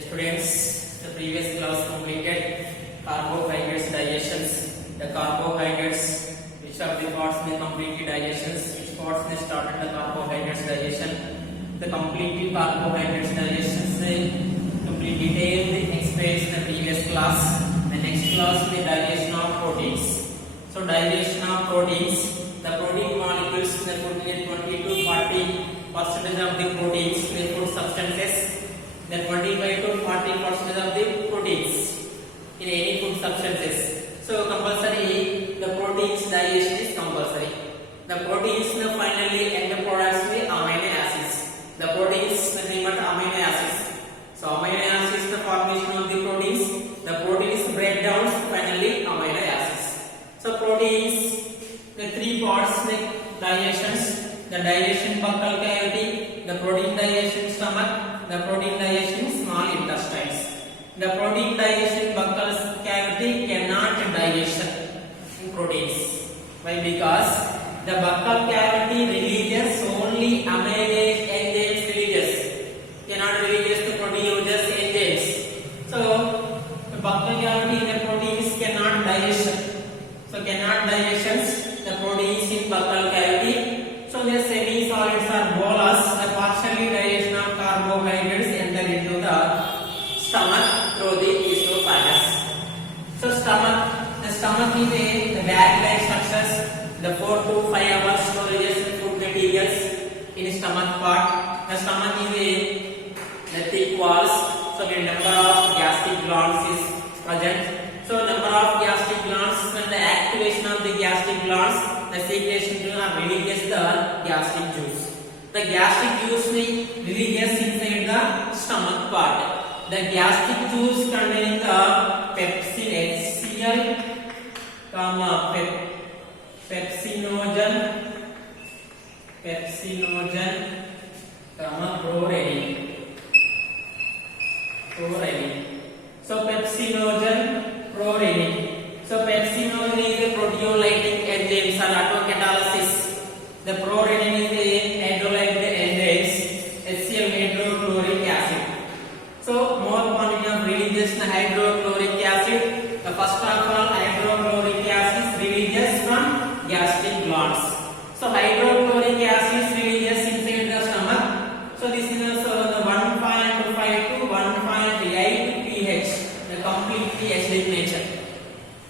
Students, the previous class completed carbohydrates digestions. The carbohydrates, which are the parts may completely digestions, which parts may started the carbohydrates digestion. The completely carbohydrates digestions, complete detailed explained in the previous class. The next class the digestion of proteins. So digestion of proteins, the protein molecules in the food get 20 to 40% of the proteins in the food substances. Then 25 to 40% of the proteins in any food substances. So compulsory the proteins digestion is compulsory. The proteins finally end products with amino acids. The proteins nothing but amino acids. So amino acids the formation of the proteins. The proteins break down finally amino acids. So proteins the three parts the digestions. The digestion buccal cavity, the protein digestion stomach, the protein digestion small intestines. The protein digestion buccal cavity cannot digest proteins. Why? Because the buccal cavity releases only amylase enzymes releases. Cannot release the proteases enzymes. So the buccal cavity in the proteins cannot digest. So cannot digest the proteins in buccal cavity. So the semi-solids are bolus, the partially digestion of carbohydrates enter into the stomach through the esophagus. So the stomach is the bag-like structures, the 4 to 5 hours storage of food materials in stomach part. The stomach is the thick walls, so the number of gastric glands is present. So number of gastric glands and the activation of the gastric glands, the secretion to releases the gastric juice. The gastric juice releases inside the stomach part. The gastric juice containing the pepsin HCl, pepsinogen, prorenin. So pepsinogen, prorenin. So pepsinogen is a proteolytic enzymes or autocatalysis. The prorenin is a hydrolytic enzymes, HCl hydrochloric acid. So more quantity of releases the hydrochloric acid. The first of all hydrochloric acid releases from gastric glands. So hydrochloric acid releases inside the stomach. So this is also the 1.5 to 1.8 pH, the completely acidic nature.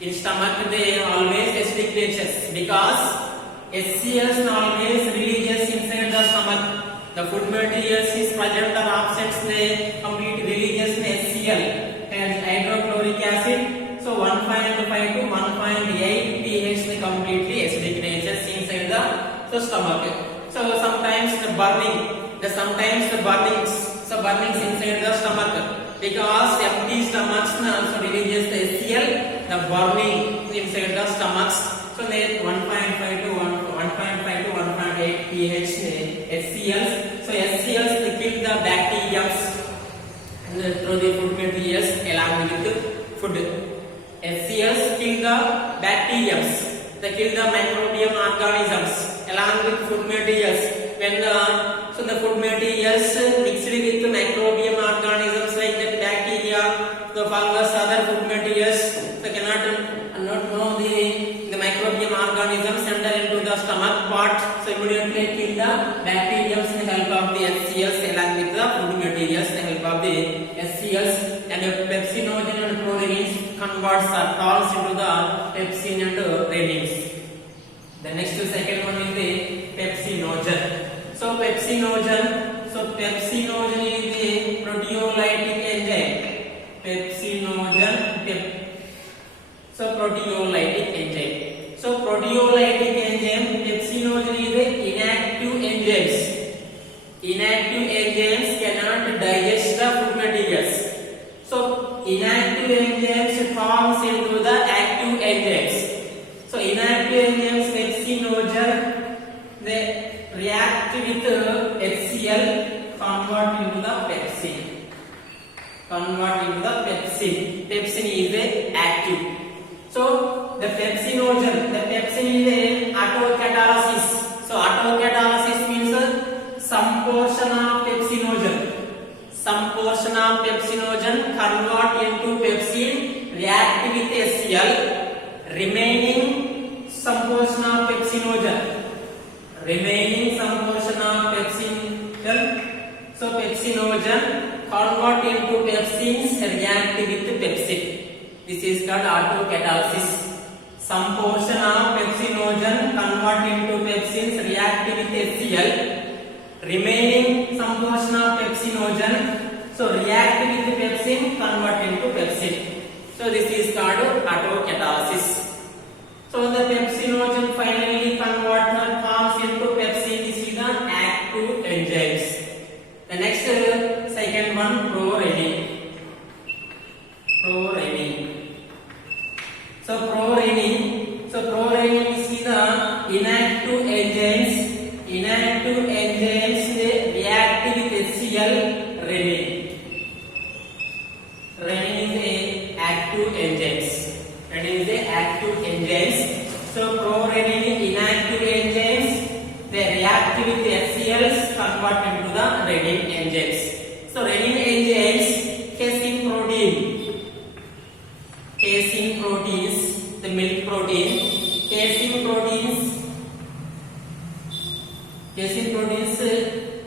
In stomach they always acidic natures because HCl always releases inside the stomach. The food materials is present or absent the complete releases in HCl and hydrochloric acid. So 1.5 to 1.8 pH the completely acidic natures inside the stomach. So sometimes the burnings inside the stomach because empty stomachs also releases the HCl, the burning inside the stomachs. So they 1.5 to 1.8 pH HCl. So HCl they kill the bacteria through the food materials along with the food. HCl kill the bacteria. They kill the microbial organisms along with food materials. When the food materials mixed with microbial organisms like the bacteria, the fungus, other food materials, so cannot know the microbial organisms enter into the stomach part. So immediately kill the bacteria with the help of the HCl along with the food materials with the help of the HCl. And the pepsinogen and prorenins converts or turns into the pepsin and renins. The next second one is the pepsinogen. So pepsinogen is the proteolytic enzyme. Proteolytic enzyme. So proteolytic enzyme, pepsinogen is the inactive enzymes. Inactive enzymes cannot digest the food materials. So inactive enzymes forms into the active enzymes. So inactive enzymes pepsinogen they react with HCl, convert into the pepsin. Pepsin is the active. So the pepsinogen, is a autocatalysis. So autocatalysis means some portion of pepsinogen, some portion of pepsinogen convert into pepsin, react with HCl. Remaining some portion of pepsinogen. Remaining some portion of pepsinogen. So pepsinogen convert into pepsins, react with pepsin. This is called autocatalysis. Some portion of pepsinogen convert into pepsins, react with HCl. Remaining some portion of pepsinogen, so react with pepsin, convert into pepsin. So this is called autocatalysis. So the pepsinogen finally converted forms into pepsin. This is the active enzymes. The next second one, prorenin. Prorenin. So prorenin is the inactive enzymes. Inactive enzymes react with HCl. Renin. Renin is a active enzymes. Renin is a active enzymes. So prorenin inactive enzymes, they react with HCl, convert into the renin enzymes. So renin enzymes, casein protein. Casein proteins, the milk protein. Casein proteins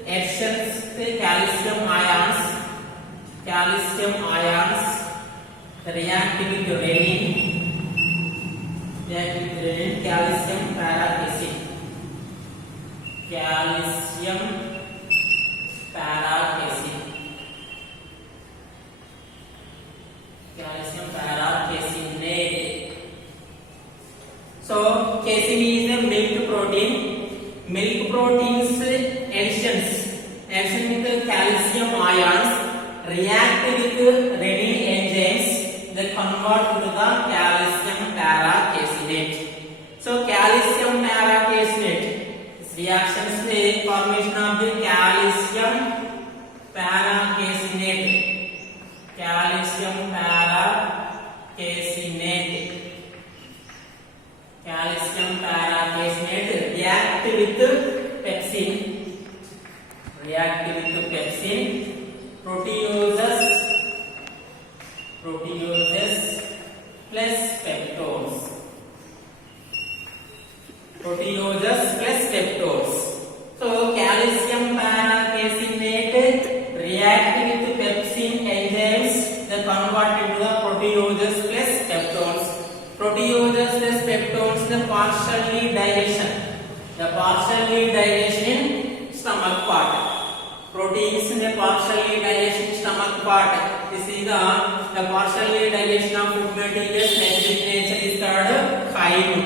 additions the calcium ions react with renin, calcium paracasein. Calcium paracasein. So casein is a milk protein. Milk proteins additions with the calcium ions react with renin enzymes. They convert to the calcium paracaseinate. So calcium paracaseinate, this reactions the formation of the calcium paracaseinate. Calcium paracaseinate. Calcium paracaseinate react with pepsin. React with pepsin. Proteoses plus peptones. Proteoses plus peptones. So calcium paracaseinate react with pepsin enzymes. They convert into the proteoses plus peptones. Proteoses plus peptones, the partially dilation. The partially dilation in stomach part. Proteins in the partially dilation stomach part. This is the partially dilation of food materials. Next nature is called chyme.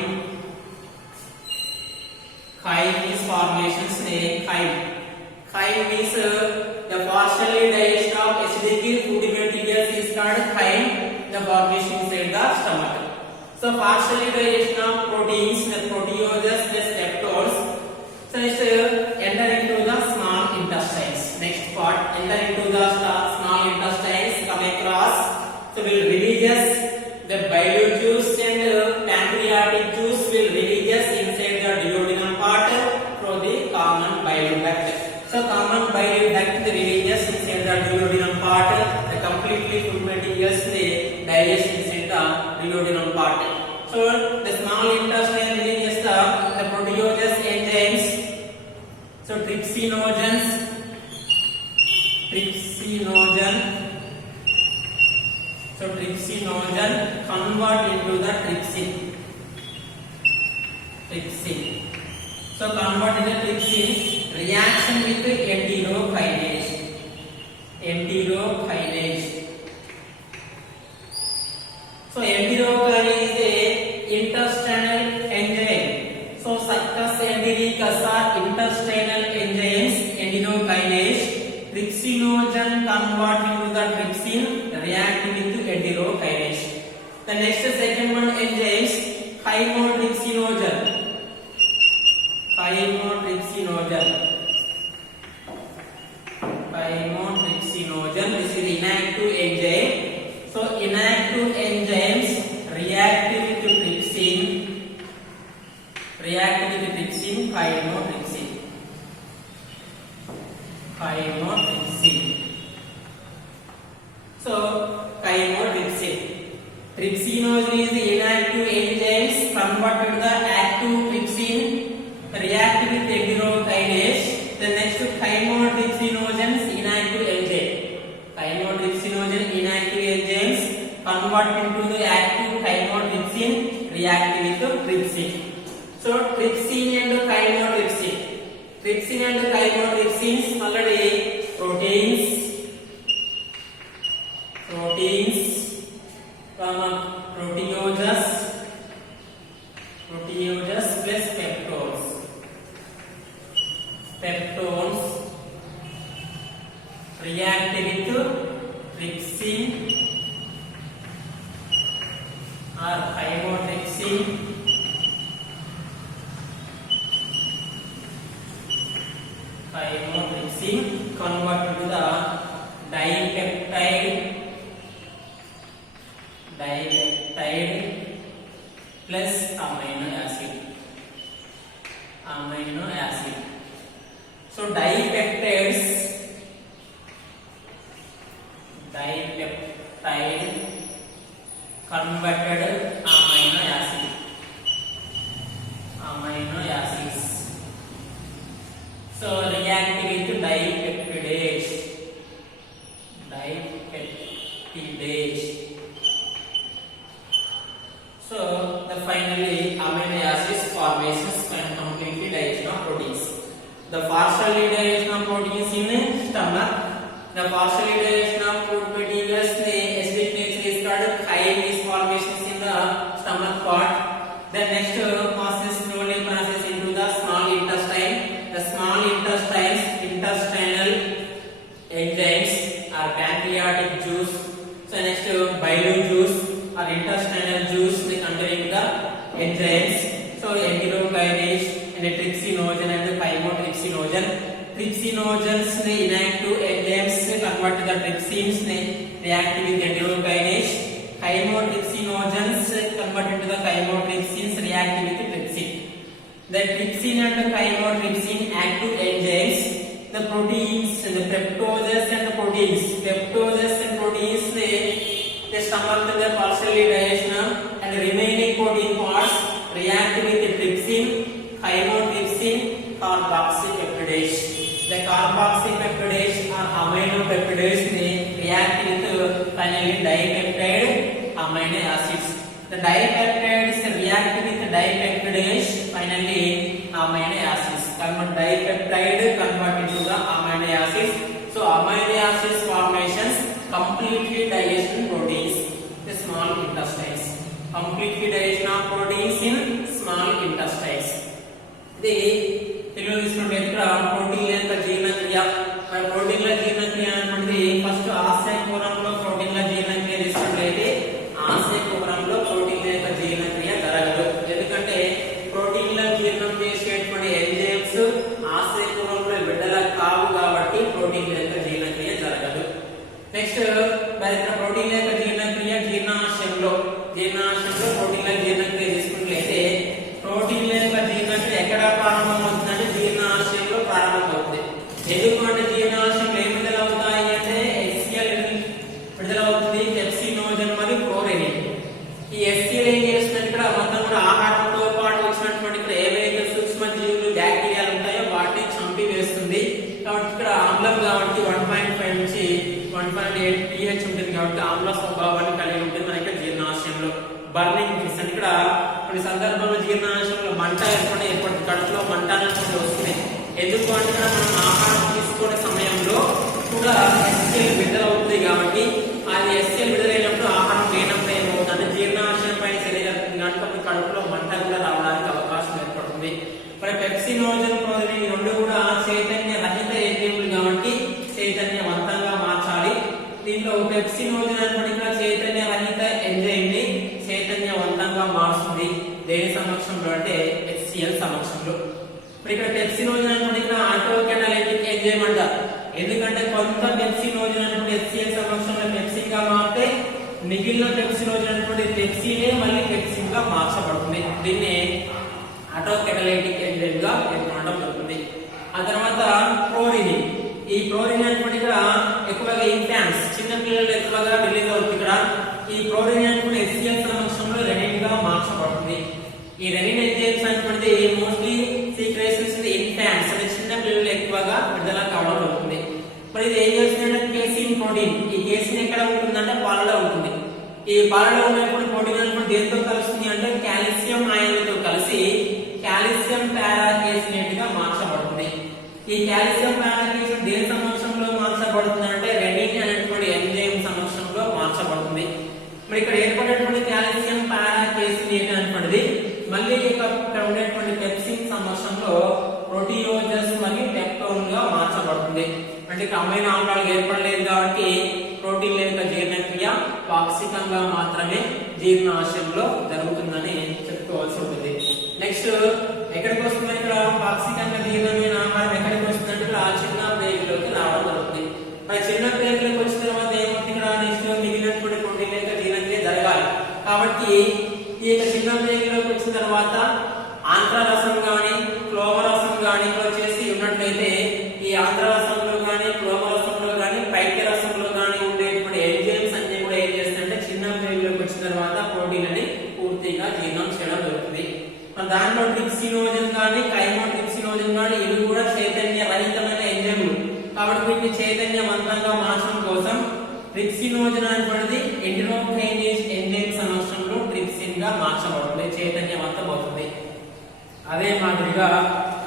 Chyme is formations name chyme. Chyme is the partially dilation of acidic food materials is called chyme. The formation inside the stomach. So partially dilation of proteins, the proteoses plus peptones. So it's enter into the small intestines. Next part, enter into the small intestines, come across. So will releases the bile juice and pancreatic juice will releases inside the duodenal part through the common bile duct. So common bile duct the releases inside the duodenal part. The completely food materials the digestion inside the duodenal part. So the small intestine releases the proteoses enzymes. So trypsinogen convert into the trypsin. So convert into trypsin, reaction with enterokinase. So enterokinase is a intestinal enzyme. So succus entericus are intestinal enzymes. Enterokinase. Trypsinogen convert into the trypsin, react with enterokinase. The next second one enzymes, chymotrypsinogen. This is inactive enzyme. So inactive enzymes react with trypsin, chymotrypsin. So chymotrypsin. Trypsinogen is the inactive enzymes converted the active trypsin react with enterokinase. The next chymotrypsinogens inactive enzyme. Chymotrypsinogen inactive enzymes convert into the active chymotrypsin react with trypsin. So trypsin and chymotrypsin. Trypsin and chymotrypsins already proteins from proteases plus peptones react with trypsin or chymotrypsin convert to the dipeptide plus amino acid. So dipeptide converted amino acids. So react with dipeptidase. So the finally amino acids formations and completely digestion of proteins. The partially digestion of proteins in stomach. The partially digestion of food materials acidic nature is called chyme formations in the stomach part. The next process slowly passes into the small intestine. The small intestinal enzymes are pancreatic juice. So next bile juice or intestinal juice containing the enzymes. So enterokinase and trypsinogen and chymotrypsinogen. Trypsinogens inactive enzymes convert the trypsins react with enterokinase. Chymotrypsinogens convert into the chymotrypsins react with trypsin. The trypsin and chymotrypsin active enzymes, the proteins, the peptoses and the proteins. Peptoses and proteins they stomach the partially digestion and the remaining protein parts react with the trypsin, chymotrypsin, carboxypeptidase. The carboxypeptidase or aminopeptidase react with finally dipeptide amino acids. The dipeptides react with dipeptidase finally amino acids. Dipeptide convert into the amino acids. So amino acids formations completely digestion proteins, the small intestines. Completely digestion of proteins in small intestines. The protein యొక్క జీర్ణక్రియ. ప్రోటీన్ల జీర్ణక్రియ అనేది ఫస్ట్ ఆశయ కోరంలో ప్రోటీన్ల జీర్ణక్రియ చేసినట్లయితే ఆశయ కోరంలో ప్రోటీన్ల యొక్క జీర్ణక్రియ జరగదు. ఎందుకంటే ప్రోటీన్ల జీర్ణం చేసేటువంటి ఎంజైమ్స్ ఆశయ కోరంలో విడుదల కావు కాబట్టి ప్రోటీన్ల యొక్క జీర్ణక్రియ జరగదు. నెక్స్ట్ ప్రోటీన్ల యొక్క జీర్ణక్రియ జీర్ణాశయంలో ప్రోటీన్ల జీర్ణక్రియ తీసుకున్నట్లయితే ప్రోటీన్ల యొక్క జీర్ణక్రియ ఎక్కడ ప్రారంభమవుతుందంటే జీర్ణాశయంలో ప్రారంభమవుతుంది. ఎందుకంటే జీర్ణాశయంలో ఏం విడుదలవుతాయి అంటే HCl విడుదలవుతుంది, పెప్సినోజన్ మరియు క్లోరిన్. ఈ HCl ఏం చేస్తుంది ఇక్కడ మొత్తం కూడా ఆహారంతో పాటు వచ్చినటువంటి ఇక్కడ ఏవైతే సూక్ష్మ జీవులు బ్యాక్టీరియాలు ఉంటాయో వాటిని చంపి వేస్తుంది. కాబట్టి ఇక్కడ ఆమ్లం కాబట్టి 1.5 నుంచి 1.8 pH ఉంటుంది కాబట్టి ఆమ్ల స్వభావాన్ని కలిగి ఉంటుంది. మనకి జీర్ణాశయంలో బర్నింగ్ అంటే ఇక్కడ కొన్ని సందర్భంలో జీర్ణాశయంలో మంట ఏర్పడి కడుపులో మంట అనేది వస్తుంది. ఎందుకు అంటే మనం ఆహారం తీసుకునే సమయంలో కూడా HCl విడుదలవుతుంది కాబట్టి అది HCl విడుదలైనప్పుడు ఆహారం లేనప్పుడు ఏమవుతుంది జీర్ణాశయం పైన శరీరం కాబట్టి కడుపులో మంట కూడా రావడానికి అవకాశం ఏర్పడుతుంది. మరి పెప్సినోజన్ క్లోరిన్ రెండు కూడా చైతన్య రహిత ఎంజైమ్లు కాబట్టి చైతన్యవంతంగా మార్చాలి. దీంట్లో పెప్సినోజన్ అనేది ఇక్కడ చైతన్య రహిత ఎంజైమ్ ని చైతన్యవంతంగా మారుస్తుంది. దేని సమక్షంలో అంటే HCl సమక్షంలో. మరి ఇక్కడ పెప్సినోజన్ అనేది ఇక్కడ ఆటోకెటలైటిక్ ఎంజైమ్ అంటారు. ఎందుకంటే కొంత పెప్సినోజన్ అనేది HCl సమక్షంలో పెప్సిన్ గా మారితే మిగిలిన పెప్సినోజన్ అనేది పెప్సినే మళ్ళీ పెప్సిన్ గా మార్చబడుతుంది. దీన్ని ఆటోకెటలైటిక్ ఎంజైమ్ గా పేర్కొనడం జరుగుతుంది. ఆ తర్వాత క్లోరిన్. ఈ క్లోరిన్ అనేది ఇక్కడ ఎక్కువగా ఇన్ఫాంట్స్ చిన్న పిల్లలు ఎక్కువగా రిలీజ్ అవుతుంది. ఇక్కడ ఈ ప్రోటీన్ అనేటువంటి HCl సమక్షంలో రెనిన్ గా మార్చబడుతుంది. ఈ రెనిన్ ఎంజైమ్స్ అనేటువంటి మోస్ట్లీ సీక్రెషన్స్ ఇన్ ఇన్ఫాంట్స్ అంటే చిన్న పిల్లలు ఎక్కువగా విడుదల కావడం జరుగుతుంది. మరి ఇది ఏం చేస్తుందంటే కేసిన్ ప్రోటీన్. ఈ కేసిన్ ఎక్కడ ఉంటుందంటే పాలలో ఉంటుంది. ఈ పాలలో ఉన్నటువంటి ప్రోటీన్ అనేటువంటి దేంతో కలుస్తుంది అంటే కాల్షియం అయాన్లతో కలిసి కాల్షియం పారాకేసినేట్ గా మార్చబడుతుంది. ఈ కాల్షియం పారాకేసినేట్ దేని సమక్షంలో మార్చబడుతుంది అంటే రెనిన్ అనేటువంటి ఎంజైమ్ సమక్షంలో మార్చబడుతుంది. మరి ఇక్కడ ఏర్పడినటువంటి కాల్షియం పారాకేసినేట్ అనేటువంటిది మళ్ళీ ఇక్కడ ఉండేటువంటి పెప్సిన్ సమక్షంలో ప్రోటీయోజెస్ మరియు పెప్టోన్ గా మార్చబడుతుంది. అంటే అమైనో ఆమ్లాలు ఏర్పడలేదు కాబట్టి ప్రోటీన్ యొక్క జీర్ణక్రియ పాక్షికంగా మాత్రమే జీర్ణాశయంలో జరుగుతుందని చెప్పుకోవాల్సి ఉంటుంది. నెక్స్ట్ ఎక్కడికి వస్తుంది? ఇక్కడ పాక్షికంగా జీర్ణమైన ఆహారం ఎక్కడికి వస్తుందంటే ఇక్కడ చిన్న ప్రేగులోకి రావడం జరుగుతుంది. మరి చిన్న ప్రేగులోకి వచ్చిన తర్వాత ఏమవుతుంది? ఇక్కడ నెక్స్ట్ మిగిలినటువంటి ప్రోటీన్ యొక్క జీర్ణక్రియ జరగాలి. కాబట్టి ఈ యొక్క చిన్న ప్రేగులోకి వచ్చిన తర్వాత ఆంత్రరసం గాని క్లోమరసం గాని వచ్చేసి ఉన్నట్లయితే ఈ ఆంత్రరసంలో గాని క్లోమరసంలో గాని పైత్యరసంలో గాని ఉండేటువంటి ఎంజైమ్స్ అన్ని కూడా ఏం చేస్తాయంటే చిన్న ప్రేగులోకి వచ్చిన తర్వాత ప్రోటీన్ అని పూర్తిగా జీర్ణం చేయడం జరుగుతుంది. దాంట్లో ట్రిప్సినోజన్ గాని కైమోట్రిప్సినోజన్ గాని ఇవి కూడా చైతన్య రహితమైన ఎంజైమ్లు కాబట్టి వీటిని చైతన్యవంతంగా మార్చడం కోసం ట్రిప్సినోజన్ అనేటువంటిది ఎండోక్రైనేజ్ ఎంజైమ్ సమక్షంలో ట్రిప్సిన్ గా మార్చబడుతుంది, చైతన్యవంతమవుతుంది. అదే మాదిరిగా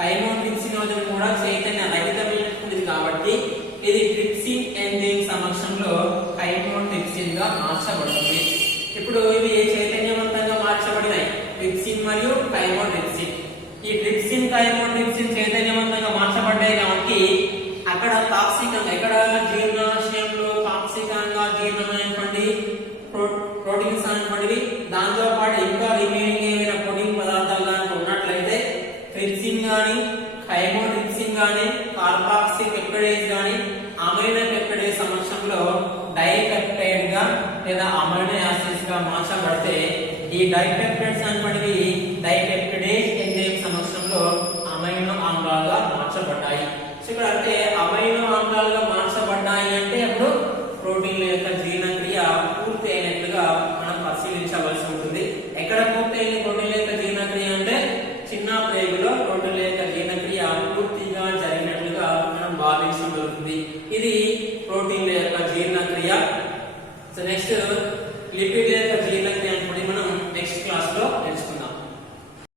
కైమోట్రిప్సినోజన్ కూడా చైతన్య రహితమైనటువంటిది కాబట్టి ఇది ట్రిప్సిన్ ఎంజైమ్ సమక్షంలో కైమోట్రిప్సిన్ గా మార్చబడుతుంది. ఇప్పుడు ఇవి చైతన్యవంతంగా మార్చబడినాయి ట్రిప్సిన్ మరియు కైమోట్రిప్సిన్. ఈ ట్రిప్సిన్ కైమోట్రిప్సిన్ చైతన్యవంతంగా మార్చబడ్డాయి కాబట్టి అక్కడ టాక్సికంగా ఎక్కడ జీర్ణాశయంలో టాక్సికంగా జీర్ణమైనటువంటి ప్రోటీన్స్ అనేటువంటివి దాంతో పాటు ఇంకా రిమైనింగ్ ఏమైనా ప్రోటీన్ పదార్థాలు దాంట్లో ఉన్నట్లయితే ట్రిప్సిన్ గాని కైమోట్రిప్సిన్ గాని కార్బాక్సిల్ పెప్టిడేస్ గాని అమైనో పెప్టిడేస్ సమక్షంలో డైపెప్టైడ్ గా లేదా అమైనో యాసిడ్స్ గా మార్చబడితే ఈ డైపెప్టైడ్స్ అనేటువంటివి డైపెప్టిడేస్ ఎంజైమ్ సమక్షంలో అమైనో ఆమ్లాలుగా మార్చబడ్డాయి. సో ఇక్కడ అంటే అమైనో ఆమ్లాలుగా మార్చబడ్డాయి అంటే అప్పుడు ప్రోటీన్ల యొక్క జీర్ణక్రియ పూర్తి అయినట్లుగా మనం పరిశీలించవలసి ఉంటుంది. ఎక్కడ పూర్తి అయింది ప్రోటీన్ల యొక్క జీర్ణక్రియ అంటే చిన్న ప్రేగులో ప్రోటీన్ల యొక్క జీర్ణక్రియ పూర్తిగా జరిగినట్లుగా మనం భావించడం జరుగుతుంది. ఇది ప్రోటీన్ల యొక్క జీర్ణక్రియ. So next